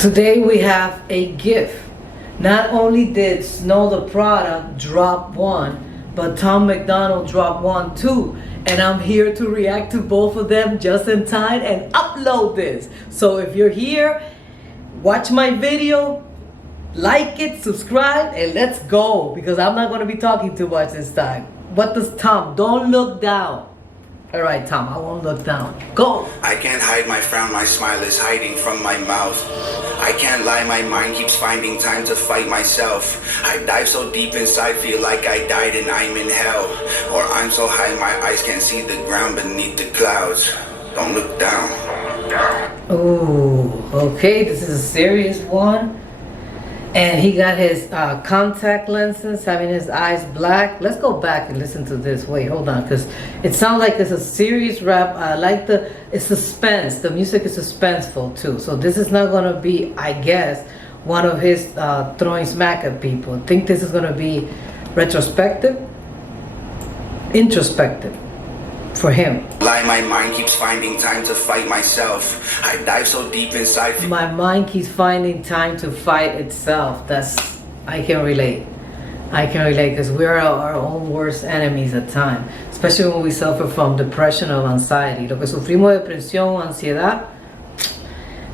Today we have a gift. Not only did Snow the Product drop one, but Tom McDonald dropped one too. And I'm here to react to both of them just in time and upload this. So if you're here, watch my video, like it, subscribe, and let's go. Because I'm not going to be talking too much this time. What does Tom? Don't look down. All right, Tom, I won't look down. Go. I can't hide my frown, my smile is hiding from my mouth. I can't lie, my mind keeps finding time to fight myself. I dive so deep inside, feel like I died and I'm in hell. Or I'm so high, my eyes can't see the ground beneath the clouds. Don't look down. Oh, okay, this is a serious one. And he got his contact lenses, having his eyes black. Let's go back and listen to this. Wait, hold on, because it sounds like it's a serious rap. I like it's suspense. The music is suspenseful too. So this is not going to be, I guess, one of his throwing smack at people. I think this is going to be retrospective, introspective for him. Lie, my mind keeps finding time to fight myself. I dive so deep inside. My mind keeps finding time to fight itself. I can relate. I can relate because we're our own worst enemies at times, especially when we suffer from depression or anxiety. Lo que sufrimos de depresión, ansiedad,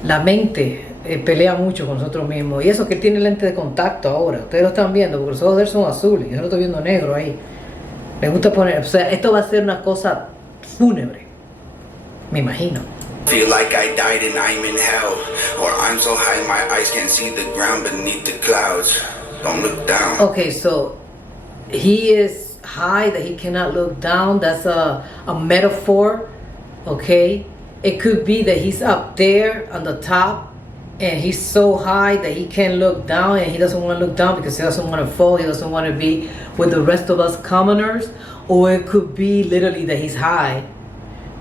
la mente pelea mucho con nosotros mismos. Y eso que él tiene lente de contacto ahora. Ustedes lo están viendo porque los ojos de él son azules. Yo lo estoy viendo negro ahí. Me gusta poner, o sea, esto va a ser una cosa fúnebre, me imagino. Feel like I died and I'm in hell. Or I'm so high my eyes can't see the ground beneath the clouds. Don't look down. Okay, so he is high that he cannot look down. That's a metaphor, okay? It could be that he's up there on the top and he's so high that he can't look down, and he doesn't want to look down because he doesn't want to fall. He doesn't want to be with the rest of us commoners. Or it could be literally that he's high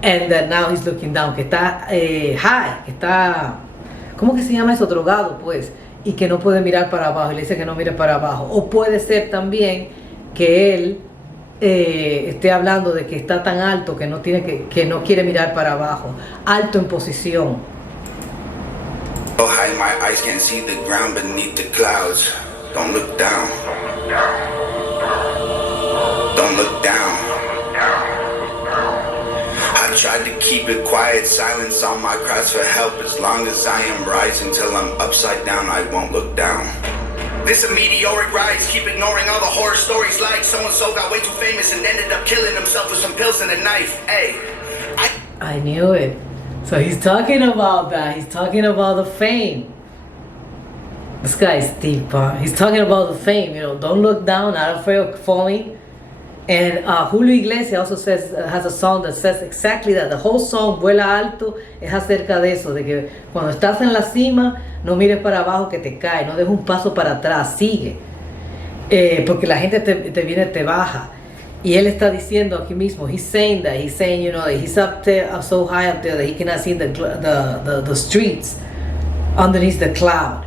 and that now he's looking down, que está high, que está, ¿cómo que se llama eso? Drogado, pues, y que no puede mirar para abajo y le dice que no mire para abajo. O puede ser también que él esté hablando de que está tan alto que no quiere mirar para abajo, alto en posición. So high my eyes can't see the ground beneath the clouds. Don't look down. Don't look down. I tried to keep it quiet, silence on my cries for help. As long as I am rising till I'm upside down, I won't look down. This a meteoric rise, keep ignoring all the horror stories like so-and-so got way too famous and ended up killing himself with some pills and a knife. Hey, I knew it. So he's talking about that. He's talking about the fame. This guy is deep, huh? He's talking about the fame, you know, don't look down, not afraid of falling. And Julio Iglesias also has a song that says exactly that. The whole song, Vuela Alto, es acerca de eso, de que cuando estás en la cima, no mires para abajo que te cae, no dejes un paso para atrás, sigue. Porque la gente te viene, te baja. Y él está diciendo aquí mismo, he's saying, you know, that he's up there, so high up there that he cannot see the streets underneath the cloud.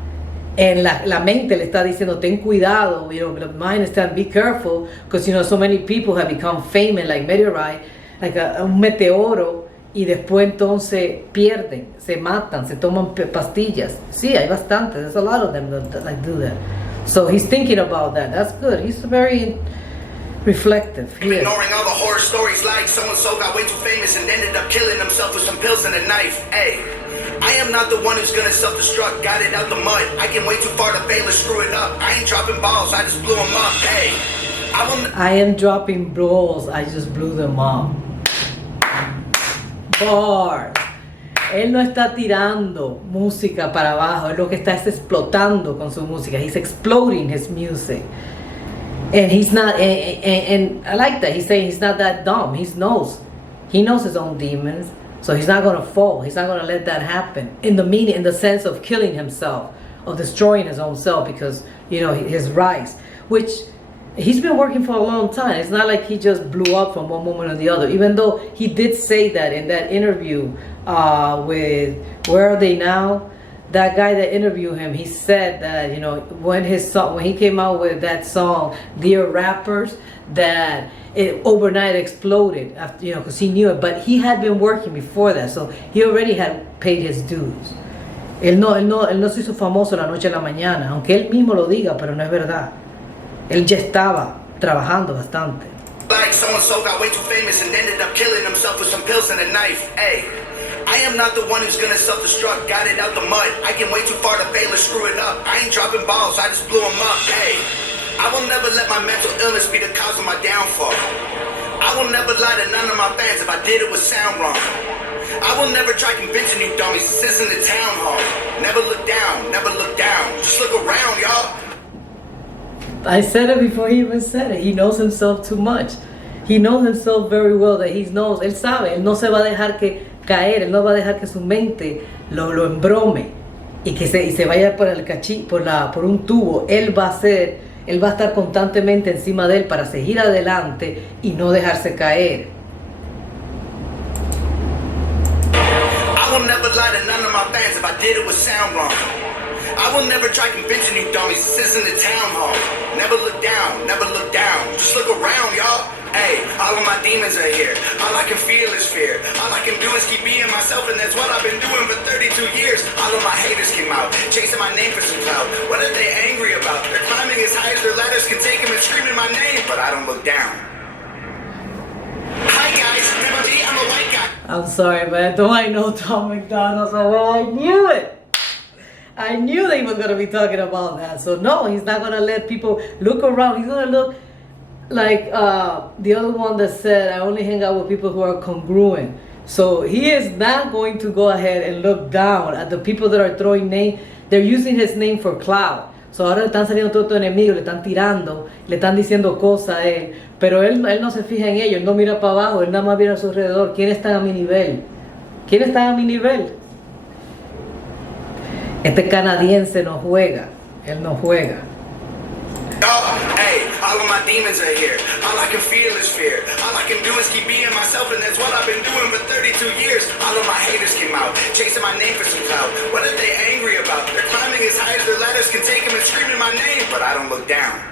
And la mente le está diciendo, ten cuidado, you know, the mind is telling, be careful, because, you know, so many people have become famous, like meteorite, like un meteoro, y después entonces pierden, se matan, se toman pastillas. Sí, hay bastantes, there's a lot of them that like do that. So he's thinking about that, that's good, he's very reflective. Ignoring all the horror stories like so-and-so got way too famous and ended up killing himself with some pills and a knife. Hey, I am not the one who's gonna self-destruct, got it out the mud. I can way too far to fail or screw it up. I ain't dropping balls, I just blew them up. Hey, I am dropping balls, I just blew them up. Bars. Él no está tirando música para abajo, él lo que está es explotando con su música. He's exploding his music. And he's not, and I like that. He's saying he's not that dumb. He knows his own demons, so he's not gonna fall. He's not gonna let that happen. In the sense of killing himself, of destroying his own self, because, you know, his rise, which he's been working for a long time. It's not like he just blew up from one moment or the other. Even though he did say that in that interview with Where Are They Now. That guy that interviewed him, he said that, you know, when he came out with that song, Dear Rappers, that it overnight exploded after, you know, because he knew it. But he had been working before that, so he already had paid his dues. Él no se hizo famoso la noche a la mañana, aunque él mismo lo diga, pero no es verdad. Él ya estaba trabajando bastante. Like so-and-so got way too famous and ended up killing himself with some pills and a knife. Hey, I am not the one who's gonna self-destruct. Got it out the mud. I came way too far to fail or screw it up. I ain't dropping balls, I just blew them up. Hey, I will never let my mental illness be the cause of my downfall. I will never lie to none of my fans. If I did, it would sound wrong. I will never try convincing you dummies. This isn't a town hall. Never look down, never look down. Just look around, y'all. I said it before he even said it. He knows himself too much. He knows himself very well that he knows. Él sabe, él no se va a dejar caer, él no va a dejar que su mente lo embrome y se vaya por el por un tubo. Él va a estar constantemente encima de él para seguir adelante y no dejarse caer. I will never lie to none of my fans. If I did, it would sound wrong. I will never try convincing you dummies. This isn't a town hall. Never look down, never look down. Just look around, y'all. Hey, all of my demons are here. All I can feel is fear. All I can do is keep being myself, and that's what I've been doing for 32 years. All of my haters came out, chasing my name for some clout. What are they angry about? They're climbing as high as their ladders can take them and screaming my name, but I don't look down. Hi guys, remember me? I'm a white guy. I'm sorry, man. Don't I know Tom McDonald so well? I knew it. I knew that he was going to be talking about that. So no, he's not going to let people look around. He's going to look like the other one that said, I only hang out with people who are congruent. So he is not going to go ahead and look down at the people that are throwing name. They're using his name for clout. So ahora le están saliendo todos estos enemigos, le están tirando, le están diciendo cosas a él. Pero él no se fija en ellos, él no mira para abajo, él nada más mira a su alrededor. ¿Quién está a mi nivel? ¿Quién está a mi nivel? Este canadiense no juega, él no juega. Oh, hey, all of my demons are here. All I can feel is fear. All I can do is keep being myself, and that's what I've been doing for 32 years. All of my haters came out, chasing my name for some clout. What are they angry about? They're climbing as high as their ladders can take them and screaming my name, but I don't look down.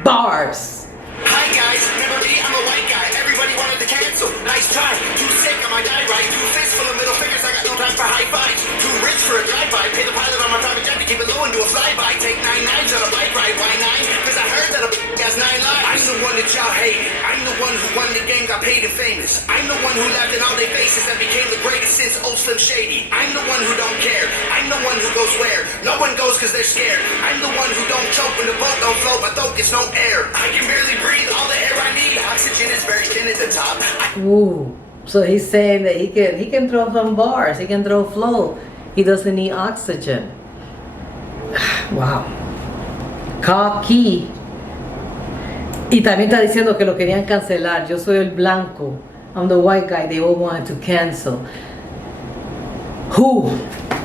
Bars. Hi guys, remember me? I'm a white guy. Everybody wanted to cancel. Nice try. Too sick, I might die right. Too fist full of middle fingers, I got no time for high fives. Too rich for a drive-by. Pay the pilot on my private jet to keep it low and do a flyby. Take 9 nines on a bike ride. Why 9? Cause I heard that a has 9 lives. I'm the one that y'all hate. I'm the one who won the game, got paid and famous. I'm the one who laughed in all their faces and became the greatest since old Slim Shady. I'm the one who don't care. I'm the one who goes where no one goes cause they're scared. I'm the one who don't choke when the boat don't float. My throat gets no air. I can barely breathe. All the air I need. Oxygen is very thin at the top. Ooh. So he's saying that he can throw some bars, he can throw flow. He doesn't need oxygen. Wow. Cocky. Y también está diciendo que lo querían cancelar. Yo soy el blanco. I'm the white guy. They all wanted to cancel. Who?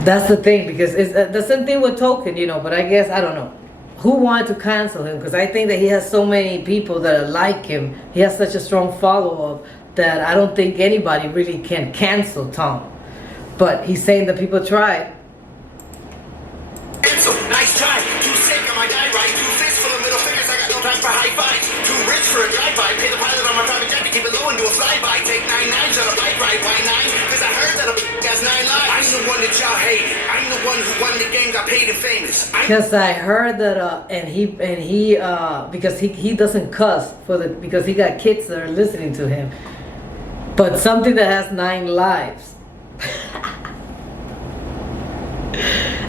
That's the thing, because it's the same thing with Token, but I guess, I don't know. Who wanted to cancel him? Because I think that he has so many people that like him. He has such a strong follow-up that I don't think anybody really can cancel Tom. But he's saying that people tried. Cancel. Nice try. Too sick, I might die right. Too fist full of middle fingers, I got no time for high fives. Too rich for a drive-by. Pay the pilot on my private jet to keep it low and do a flyby. Take 9 nines on a bike ride. Why 9? Cause I heard that a has 9 lives. I'm the one that y'all hate. I'm the one who won the game, got paid and famous. Because I heard that, and he because he doesn't cuss because he got kids that are listening to him. But something that has 9 lives.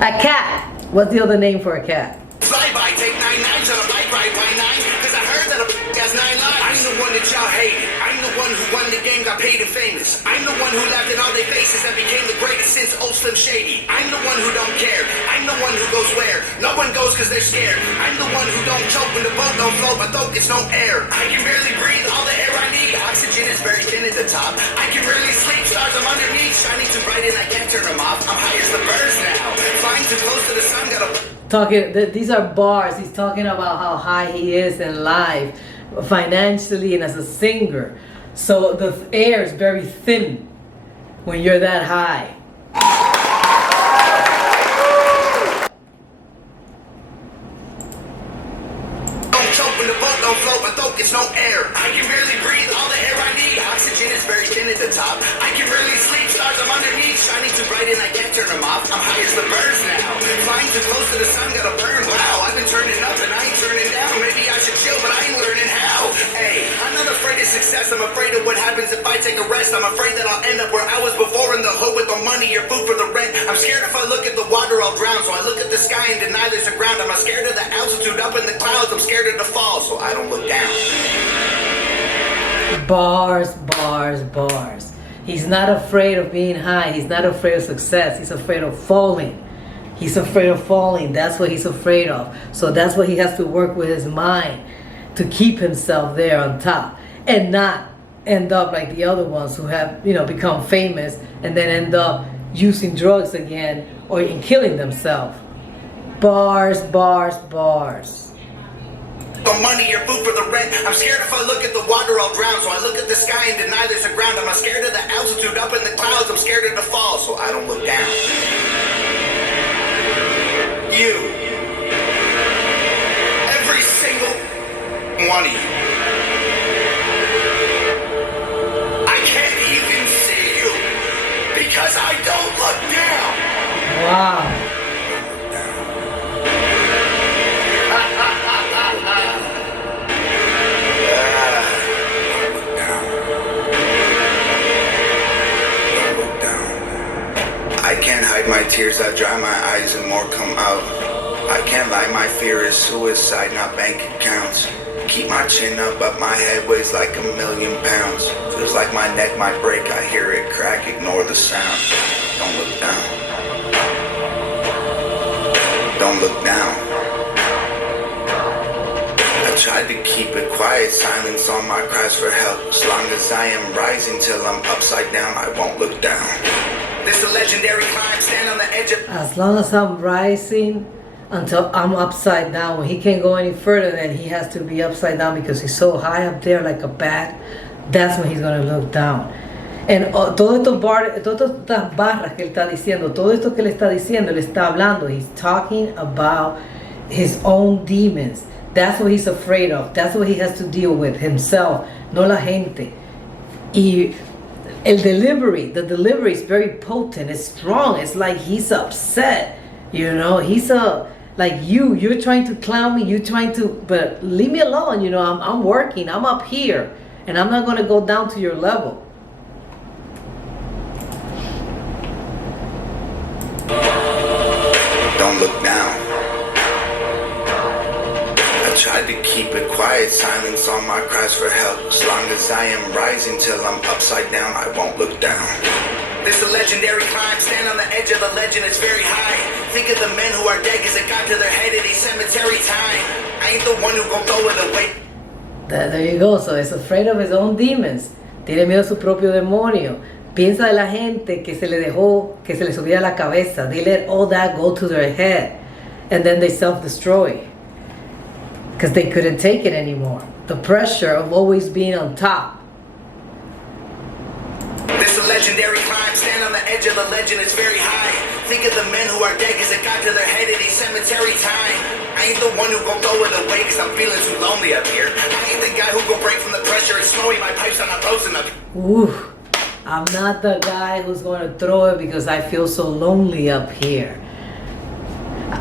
A cat. What's the other name for a cat? Flyby, take 9 nines on a bike ride. Why 9? Cause I heard that a has 9 lives. I'm the one that y'all hate. I'm the one who won the game, got paid and famous. I'm the one who laughed in all their faces and became the greatest since old Slim Shady. I'm the one who don't care. I'm the one who goes where no one goes cause they're scared. I'm the one who don't choke when the boat don't float. My throat gets no air. I can barely breathe. All the air I need. Oxygen is very thin at the top. I can rarely sleep. Stars I'm underneath. Shining too bright and I can't turn them off. I'm high as the birds now. Flying too close to the sun. These are bars. He's talking about how high he is in life, financially and as a singer. So the air is very thin when you're that high. Don't choke when the boat don't float. My throat gets no air. I can barely breathe. All the air I need. Oxygen is very thin at the top. I can rarely sleep. Stars I'm underneath. Shining too bright and I can't turn them off. I'm high as the birds too close to the sun, gotta burn. Wow, I've been turning up and I ain't turning down. Maybe I should chill, but I ain't learning how. Hey, I'm not afraid of success. I'm afraid of what happens if I take a rest. I'm afraid that I'll end up where I was before in the hood with no money or food for the rent. I'm scared if I look at the water, I'll drown. So I look at the sky and deny there's a ground. I'm scared of the altitude up in the clouds. I'm scared of the fall, so I don't look down. Bars, bars, bars. He's not afraid of being high. He's not afraid of success. He's afraid of falling. He's afraid of falling. That's what he's afraid of. So that's what he has to work with his mind to keep himself there on top and not end up like the other ones who have, become famous and then end up using drugs again or in killing themselves. Bars, bars, bars. No money or food for the rent. I'm scared if I look at the water, I'll drown. So I look at the sky and deny there's a ground. I'm scared of the altitude up in the clouds. I'm scared of the fall, so I don't look down. You. Every single one of you. I can't even see you because I don't look down. Wow. I can't hide my tears, I dry my eyes and more come out. I can't lie, my fear is suicide, not bank accounts. Keep my chin up, but my head weighs like 1,000,000 pounds. Feels like my neck might break, I hear it crack, ignore the sound. Don't look down. Don't look down. I tried to keep it quiet, silence on my cries for help. As long as I am rising till I'm upside down, I won't look down. This a legendary climb, stand on the edge of... As long as I'm rising until I'm upside down. When he can't go any further, then he has to be upside down because he's so high up there like a bat. That's when he's going to look down. And todas estas barras que él está diciendo, todo esto que él está diciendo, él está hablando. He's talking about his own demons. That's what he's afraid of. That's what he has to deal with himself, no la gente. Y the delivery is very potent. It's strong. It's like he's upset. He's like you're trying to clown me. You're trying to, but leave me alone. I'm working. I'm up here, and I'm not going to go down to your level. Don't look down. Tried to keep it quiet, silence on my cries for help. As long as I am rising till I'm upside down, I won't look down. This a legendary climb, stand on the edge of the legend, it's very high. Think of the men who are dead, cause it got to their head at a cemetery time. I ain't the one who gon' throw it away. There you go, so he's afraid of his own demons. Tiene miedo a su propio demonio. Piensa de la gente que se le dejó, que se le subía a la cabeza. They let all that go to their head. And then they self-destroy. Because they couldn't take it anymore. The pressure of always being on top. This a legendary climb, stand on the edge of the legend, it's very high. Think of the men who are dead, cause it got to their head at a cemetery time. I ain't the one who gon' throw it away, cause I'm feeling too lonely up here. I ain't the guy who gon' break from the pressure, it's snowy, my pipes are not closing up. Ooh, I'm not the guy who's going to throw it because I feel so lonely up here.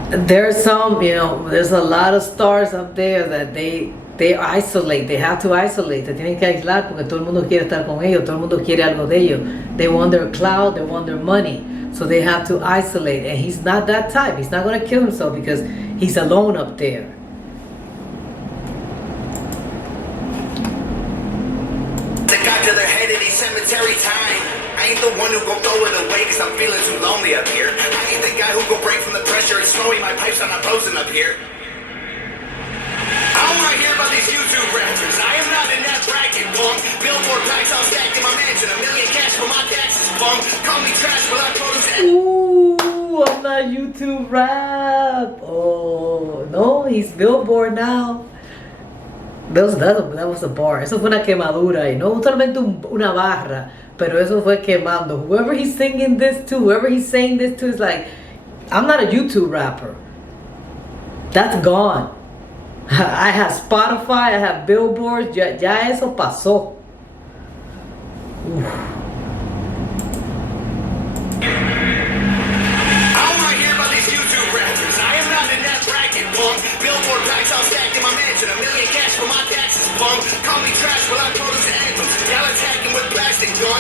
There's there's a lot of stars up there that they isolate. They have to isolate. Te tienen que aislar porque todo el mundo quiere estar con ellos. Todo el mundo quiere algo de ellos. They want their clout. They want their money. So they have to isolate. And he's not that type. He's not going to kill himself because he's alone up there. They got to their head at a cemetery time. I ain't the one who gon' throw it away cause I'm feeling too lonely up here. I ain't the guy who gon' break from the pressure, it's snowy, my pipes are not closing up here. I don't wanna hear about these YouTube rappers. I am not in that bracket, bum. Billboard packs all stacked in my mansion, $1 million cash for my taxes, bum. Call me trash, but I close that. Ooh, I'm not YouTube rap. Oh, no, he's Billboard now. That was a bar. Eso fue una quemadura y no solamente una barra. Pero eso fue quemando. Whoever he's singing this to, whoever he's saying this to is like, I'm not a YouTube rapper. That's gone. I have Spotify, I have billboards. Ya eso pasó. Uf. I don't wanna hear about these YouTube rappers. I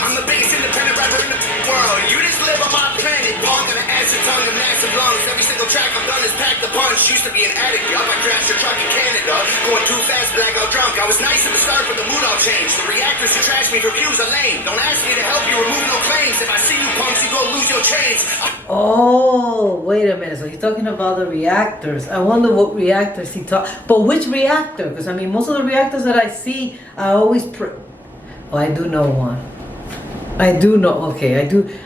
I'm the biggest independent rapper in the world. You just live on my planet. Born on an acid tongue and massive lungs. Every single track I've done is packed a punch. Used to be an addict, yup. I crashed a truck in Canada. Going too fast, blackout drunk. I was nice at the start, but the mood all changed. The reactors who trash me for views are lame. Don't ask me to help you, remove no claims. If I see you punks, you go lose your chains. Oh, wait a minute. So he's talking about the reactors. I wonder what reactors he talk. But which reactor? Because I mean, most of the reactors that I see, I always. Oh, I do know one. I do know. Okay,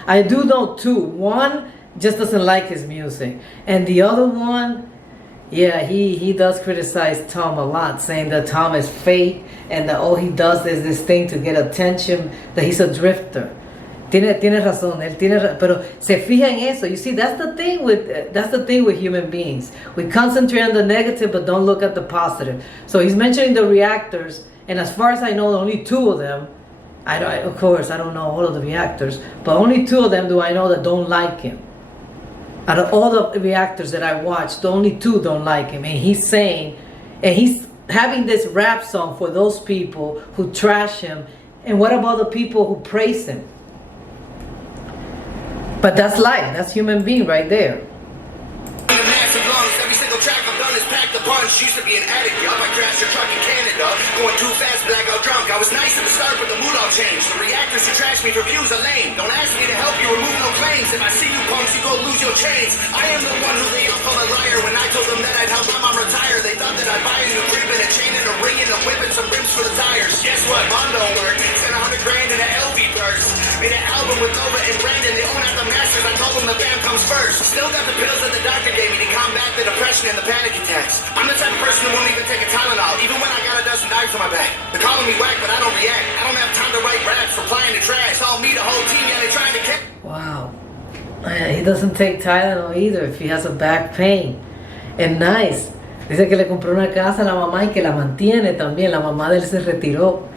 I do know two. One just doesn't like his music, and the other one, yeah, he does criticize Tom a lot, saying that Tom is fake and that all he does is this thing to get attention. That he's a drifter. Tiene razón, él tiene, pero se fija en eso. You see, that's the thing with human beings. We concentrate on the negative, but don't look at the positive. So he's mentioning the reactors, and as far as I know, only two of them. Of course, I don't know all of the reactors, but only two of them do I know that don't like him. Out of all the reactors that I watched, only two don't like him, and he's saying, and he's having this rap song for those people who trash him. And what about the people who praise him? But that's life. That's human being right there. Massive lungs. Every single track I've done is packed a punch. Used to be an addict, yup. I crashed a truck in Canada. Going too fast, blackout drunk. I was nice at the start, but the mood all changed. The reactors who trash me for views are lame. Don't ask me to help you, remove no claims. If I see you punks, you go lose your chains. I am the one who they all call a liar. When I told them that I'd help my mom retire, they thought that I'd buy a new crib and a chain and a ring and a whip and some rims for the tires. Guess what? Mom don't work. Spent $100,000 in an LV purse. Made an album with Nova and Brandon. They own out the masters. I told them the band comes first. Still got the pills that the doctor gave me to combat the depression and the panic attacks. I'm the type of person who won't even take a Tylenol, even when I got a dozen knives on my back. They're calling me whack, but I don't react. I don't have time to write raps, replying to trash. All me, the whole team, yeah, they're trying to catch. Wow. He doesn't take Tylenol either if he has a back pain. And nice. Dice que le compró una casa a la mamá y que la mantiene también. La mamá de él se retiró.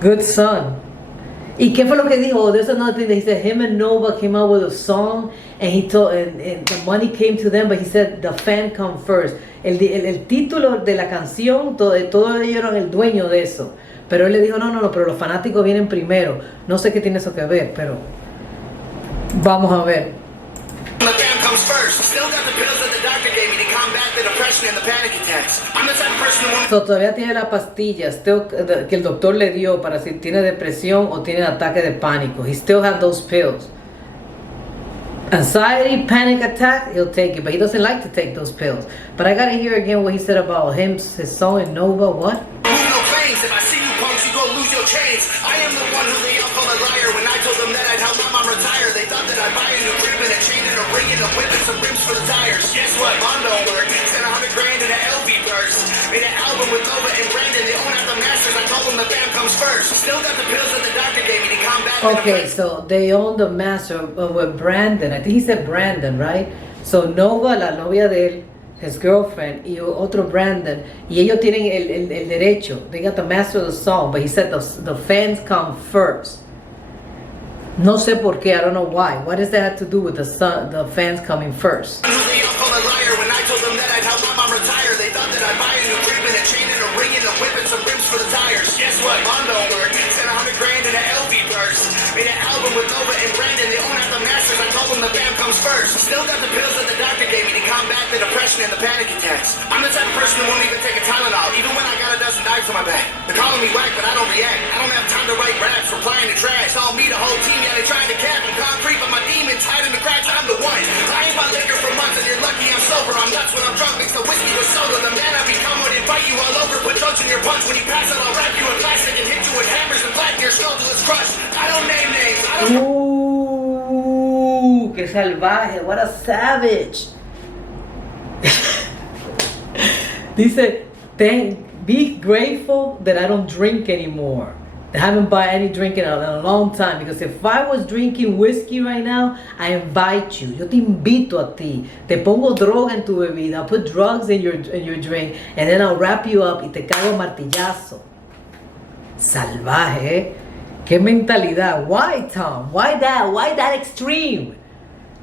Good son. ¿Y qué fue lo que dijo? Oh, there's another thing that he said. Him and Nova came out with a song, and he told, and the money came to them, but he said the fan come first. El título de la canción, todos ellos eran el dueño de eso. Pero él le dijo, no, pero los fanáticos vienen primero. No sé qué tiene eso que ver, pero vamos a ver. The band comes first. Still got the pills that the doctor gave me to combat the depression and the panic attacks. I'm the type of person who won't. So, todavía tiene las pastillas que el doctor le dio para si tiene depresión o tiene ataque de pánico. He still has those pills. Anxiety, panic attack, he'll take it, but he doesn't like to take those pills. But I gotta hear again what he said about his song in Nova. What? Move no claims. If I see you punks, you go lose your chains. I am the one who they all call a liar. When I told them that I'd help my mom retire, they thought that I'd buy a new crib and a chain and a ring and a whip and some rims for the tires. Guess what? Mom don't work. Spent $100,000 in an LV purse. Made an album with Nova and Brandon. They own out the masters. I told them the band comes first. Still got the pills that the doctor gave me to combat. Okay, so they own the master with Brandon. I think he said Brandon, right? So Nova, la novia de él, his girlfriend, y otro Brandon, y ellos tienen el derecho. They got the master of the song, but he said the fans come first. No sé por qué, I don't know why. What does that have to do with the fans coming first? They all call a liar. When I told them that I'd help my mom retire, they thought that I'd buy a new crib and a chain and a ring and a whip and some rims for the tires. Guess what? Mom don't work. Spent $100,000 in an LV purse. Made an album with Nova and Brandon. They own out the masters. I told them the band comes first. Still got the pills that the doctor gave me to combat the depression and the panic attacks. I'm the type of person who won't even take a Tylenol, even when I got a dozen knives on my back. They're calling me whack, but I don't react. I don't have time to write raps, replying to trash. All me, the whole team, yeah, they're trying to cap. I'm concrete, but my demons hiding the cracks. I'm the one. I ain't my liquor for months, and you're lucky I'm sober. I'm nuts when I'm drunk, mix the whiskey with soda. The man I become would invite you all over, put drugs in your punch. When you pass out, I'll wrap you in plastic and hit you with hammers and black your skull till it's crushed. I don't name names. I don't. Ooh, qué salvaje! What a savage! Dice, be grateful that I don't drink anymore. I haven't bought any drink in a long time, because if I was drinking whiskey right now, I invite you. Yo te invito a ti. Te pongo droga en tu bebida. I'll put drugs in your drink, and then I'll wrap you up y te cago martillazo. Salvaje, ¿eh? Qué mentalidad. Why, Tom? Why that? Why that extreme?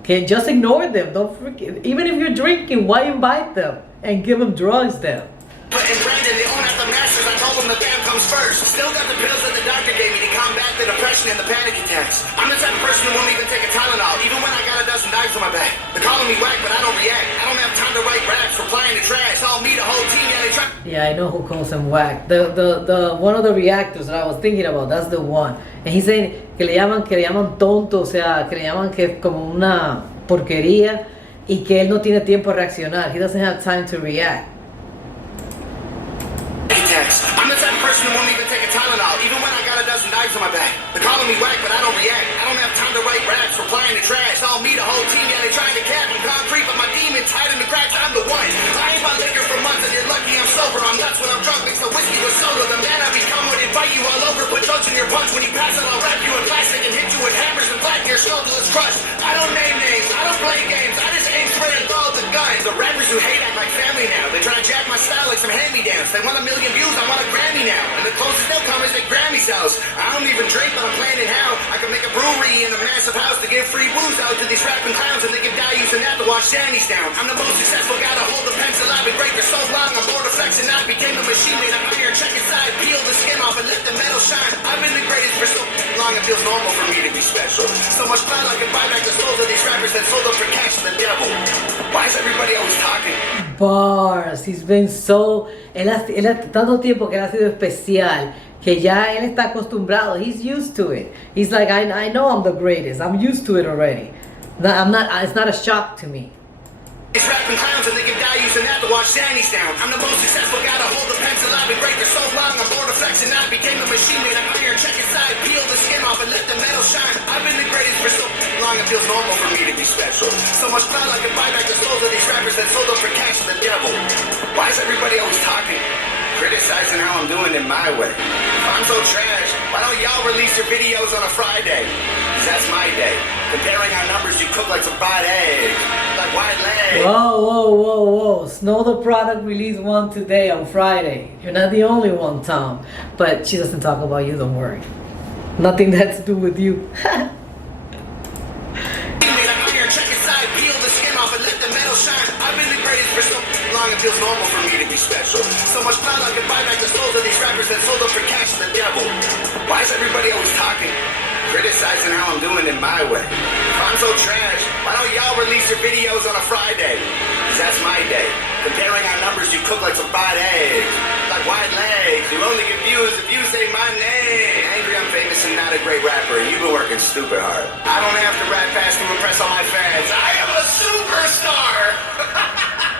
Okay, just ignore them. Don't freaking. Even if you're drinking, why invite them and give them drugs then? And Brandon, they own out the masters. I told them the band comes first. Still got the pills that the doctor gave me to combat the depression. depression and the panic attacks. I'm the type of person who won't even take a Tylenol, even when I got a dozen knives on my back. They're calling me whack, but I don't react. I don't have time to write raps, replying to trash. All me, the whole team, yeah, they try. Yeah, I know who calls him whack. The one of the reactors that I was thinking about, that's the one. And he's saying que le llaman tonto, o sea, que le llaman que es como una porquería y que él no tiene tiempo a reaccionar. He doesn't have time to react. I'm the type of person who won't even take a Tylenol, even when I got a dozen knives on my back. They're calling me whack, but I don't react. I don't have time to write raps, replying to trash. All me, the whole team, yeah, they trying to cap me. Concrete, but my demon tight in the cracks, I'm the one. I ain't my liquor for months, and you're lucky I'm sober. I'm nuts when I'm drunk, mix the whiskey with soda. The man I become would invite you all over, put drugs in your punch. When you pass it, I'll wrap you in plastic and hit you with hammers and black your skull till it's crushed. I don't name names, I don't play games, I just aim straight and throw the guns. The rappers who hate act like family now. They try to jack my style like some hand-me-downs. They want 1 million views, I want a Grammy now. And the closest they'll come is they Grammy sells. I don't even drink, but I'm planning how I can make a brewery in a massive house to give free booze out to these rapping clowns, and they can die using that to wash Danny's down. I'm the most successful guy to hold the pencil. I've been great for so long, I'm bored of flexing. I became a machine made of iron. Check inside, peel the skin off and let the metal shine. I've been the greatest for so long, it feels normal for me to be special. So much clout I can buy back the souls of these rappers that sold them for cash to the devil. Why is everybody always talking? Bars, he's been so... Él ha tanto tiempo que él ha sido especial, que ya él está acostumbrado. He's used to it. He's like, I know I'm the greatest. I'm used to it already. It's not a shock to me. These rapping clowns, and they can die using that to wash Danny's down. I'm the most successful guy to hold the pencil. I've been great for so long, I'm bored of flexing. I became a machine made of iron. Check inside, peel the skin off and let the metal shine. I've been the greatest for so long, it feels normal for me to be special. So much clout I can buy back the souls of these rappers that sold them for cash to the devil. Why is everybody always talking? Criticizing how I'm doing it my way. If I'm so trash, why don't y'all release your videos on a Friday? Cause that's my day. Comparing our numbers, you cook like some fried eggs. Like white legs. Whoa. Snow the Product released one today on Friday. You're not the only one, Tom. But she doesn't talk about you, don't worry. Nothing that to do with you. Check inside, peel the skin off and let the metal shine. I've been the greatest for so long, it feels normal for me to be special. So much clout I can buy back the souls of these rappers that sold them for cash to the devil. Why is everybody always talking? Criticizing how I'm doing it my way. If I'm so trash, why don't y'all release your videos on a Friday? Cause that's my day. Comparing our numbers, you cook like some fried eggs. Like white legs, you only get views if you say my name. Angry I'm famous and not a great rapper, and you've been working stupid hard. I don't have to rap fast to impress all my fans. I am a superstar!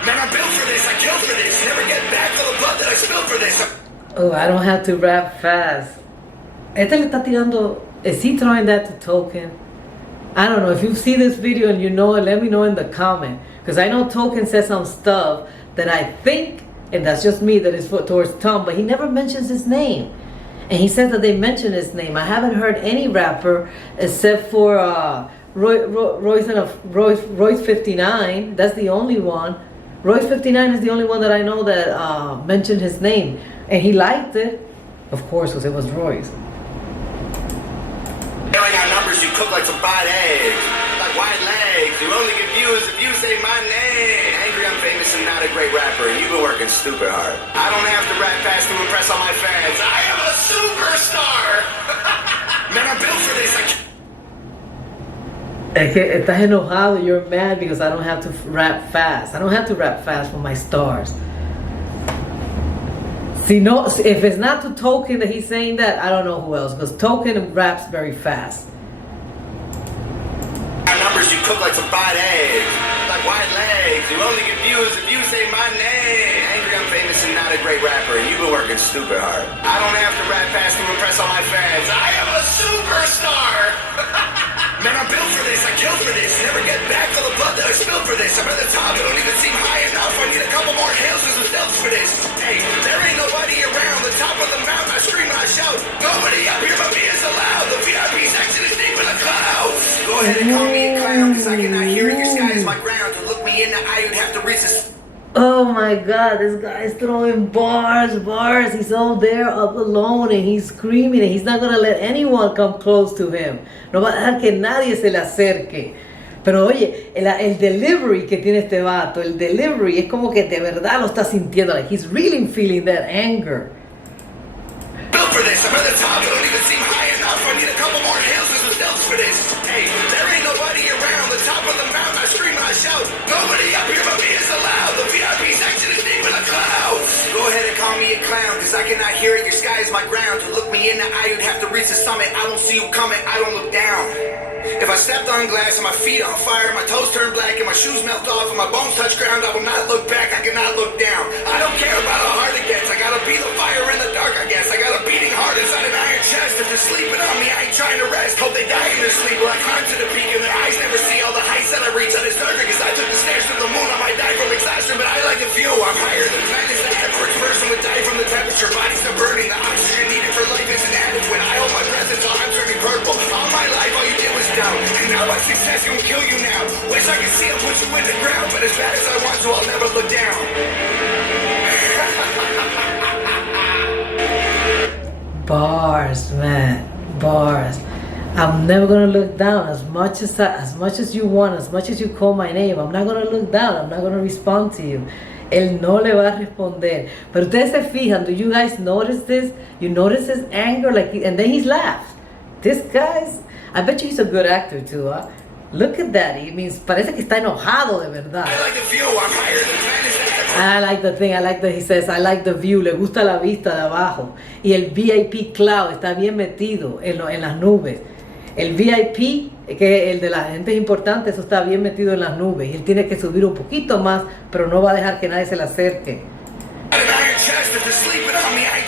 Man, I'm built for this, I killed for this. Never get back for the blood that I spilled for this. Oh, I don't have to rap fast. Este le está tirando... Is he throwing that to Token? I don't know. If you see this video and you know it, let me know in the comment. Because I know Token says some stuff that I think, and that's just me, that is towards Tom, but he never mentions his name. And he says that they mention his name. I haven't heard any rapper except for Royce 59. That's the only one. Royce 59 is the only one that I know that mentioned his name. And he liked it. Of course, because it was Royce. Our numbers, you cook like some fried eggs. Like white legs, you only get views if you say my name. Angry I'm famous and not a great rapper, and you've been working stupid hard. I don't have to rap fast to impress all my fans. I am a superstar! Man, I'm built for this. Es que estás enojado, you're mad because I don't have to rap fast. I don't have to rap fast for my stars. See, no, if it's not to Token that he's saying that, I don't know who else, because Token raps very fast. Our numbers, you cook like some fried eggs. Like white legs, you only get views if you say my name. Angry I'm famous and not a great rapper, and you've been working stupid hard. I don't have to rap fast to impress all my fans. I am a superstar! Man, I'm built for this, I killed for this. Never get back for the blood that I spilled for this. I'm at the top, it don't even seem high enough. I need a couple more hails and some stealth for this. Hey, there ain't nobody around. The top of the mountain, I scream and I shout. Nobody up here but me is allowed. The VIP section is deep in the clouds. Go ahead and call me a clown, cause I cannot hear in your sky is my ground. To look me in the eye, you'd have to resist. Oh my God, this guy's throwing bars. He's all there up alone and he's screaming and he's not gonna let anyone come close to him. No va a dejar que nadie se le acerque. Pero oye, el delivery que tiene este vato, el delivery es como que de verdad lo está sintiendo. Like he's really feeling that anger. Built for this, I'm at the top, it don't even seem high enough. I need a couple more in the eye, you'd have to reach the summit. I don't see you coming, I don't look down. If I stepped on glass and my feet on fire, my toes turn black and my shoes melt off and my bones touch ground, I will not look back, I cannot look down. I don't care about how hard it gets, I gotta be the fire in the dark, I guess. I got a beating heart inside an iron chest. If they're sleeping on me, I ain't trying to rest. Hope they die in their sleep, or I climb to the peak and their eyes never see all the heights that I reach. I deserve it, cause I took the stairs to the moon. I might die from exhaustion, but I like the view. I'm higher than planets. The average person would die from the temperature. Bodies are burning, the oxygen needed for life isn't added. When I hold my breath, it's all I'm turning purple. All my life, all you did was doubt. And now my success gon' kill you now. Wish I could see him put you in the ground, but as bad as I want to, I'll never look down. Bars, man, bars. I'm never gonna look down. As much as you want, as much as you call my name, I'm not gonna look down. I'm not gonna respond to you. Él no le va a responder. Pero ustedes se fijan, do you guys notice this? You notice his anger, and then he's laughed. This guy's, I bet you he's a good actor too, huh? Look at that. He means, parece que está enojado de verdad. I like the view. I'm higher than planets. I like the thing, he says, I like the view, le gusta la vista de abajo. Y el VIP cloud está bien metido en las nubes. El VIP, que es el de la gente importante, eso está bien metido en las nubes. Y él tiene que subir un poquito más, pero no va a dejar que nadie se le acerque.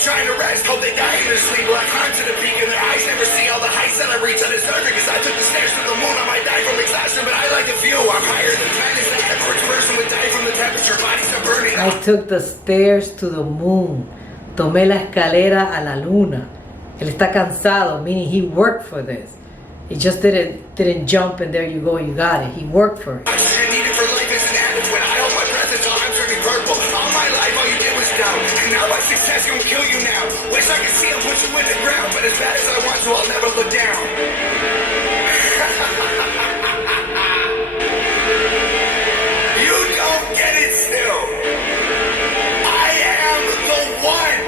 Trying to rest, hope they die in their sleep. Or I climb to the peak and their eyes never see all the heights that I reach. I deserve it, cause I took the stairs to the moon. I might die from exhaustion, but I like the view. I'm higher than planets. The average person would die from the temperature. Bodies are burning. I took the stairs to the moon. Tomé la escalera a la luna. Él está cansado, meaning he worked for this. He just didn't jump and there you go, you got it. He worked for it. Oxygen needed for life isn't added. When I hold my breath, it's all I'm turning purple. All my life, all you did was doubt. And now my success gon' kill you now. Wish I could see him put you in the ground, but as bad as I want to, I'll never look down. You don't get it still. I am the one.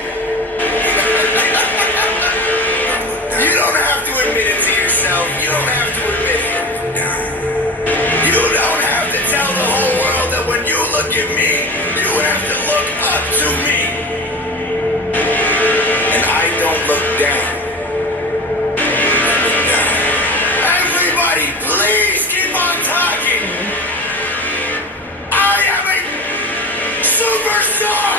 You don't have to admit it to yourself. You don't have to admit it. You don't have to tell the whole world that when you look at me, you have to look up to me. And I don't look down. Everybody, please keep on talking. I am a superstar.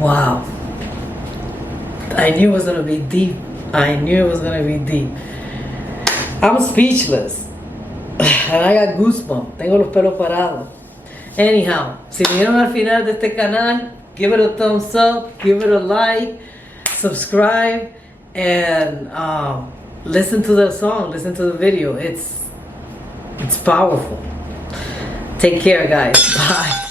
Wow. I knew it was gonna be deep. I knew it was gonna be deep. I'm speechless. And I got goosebumps. Tengo los pelos parados. Anyhow, si vinieron al final de este canal, give it a thumbs up, give it a like, subscribe, and listen to the song, listen to the video. It's powerful. Take care, guys. Bye.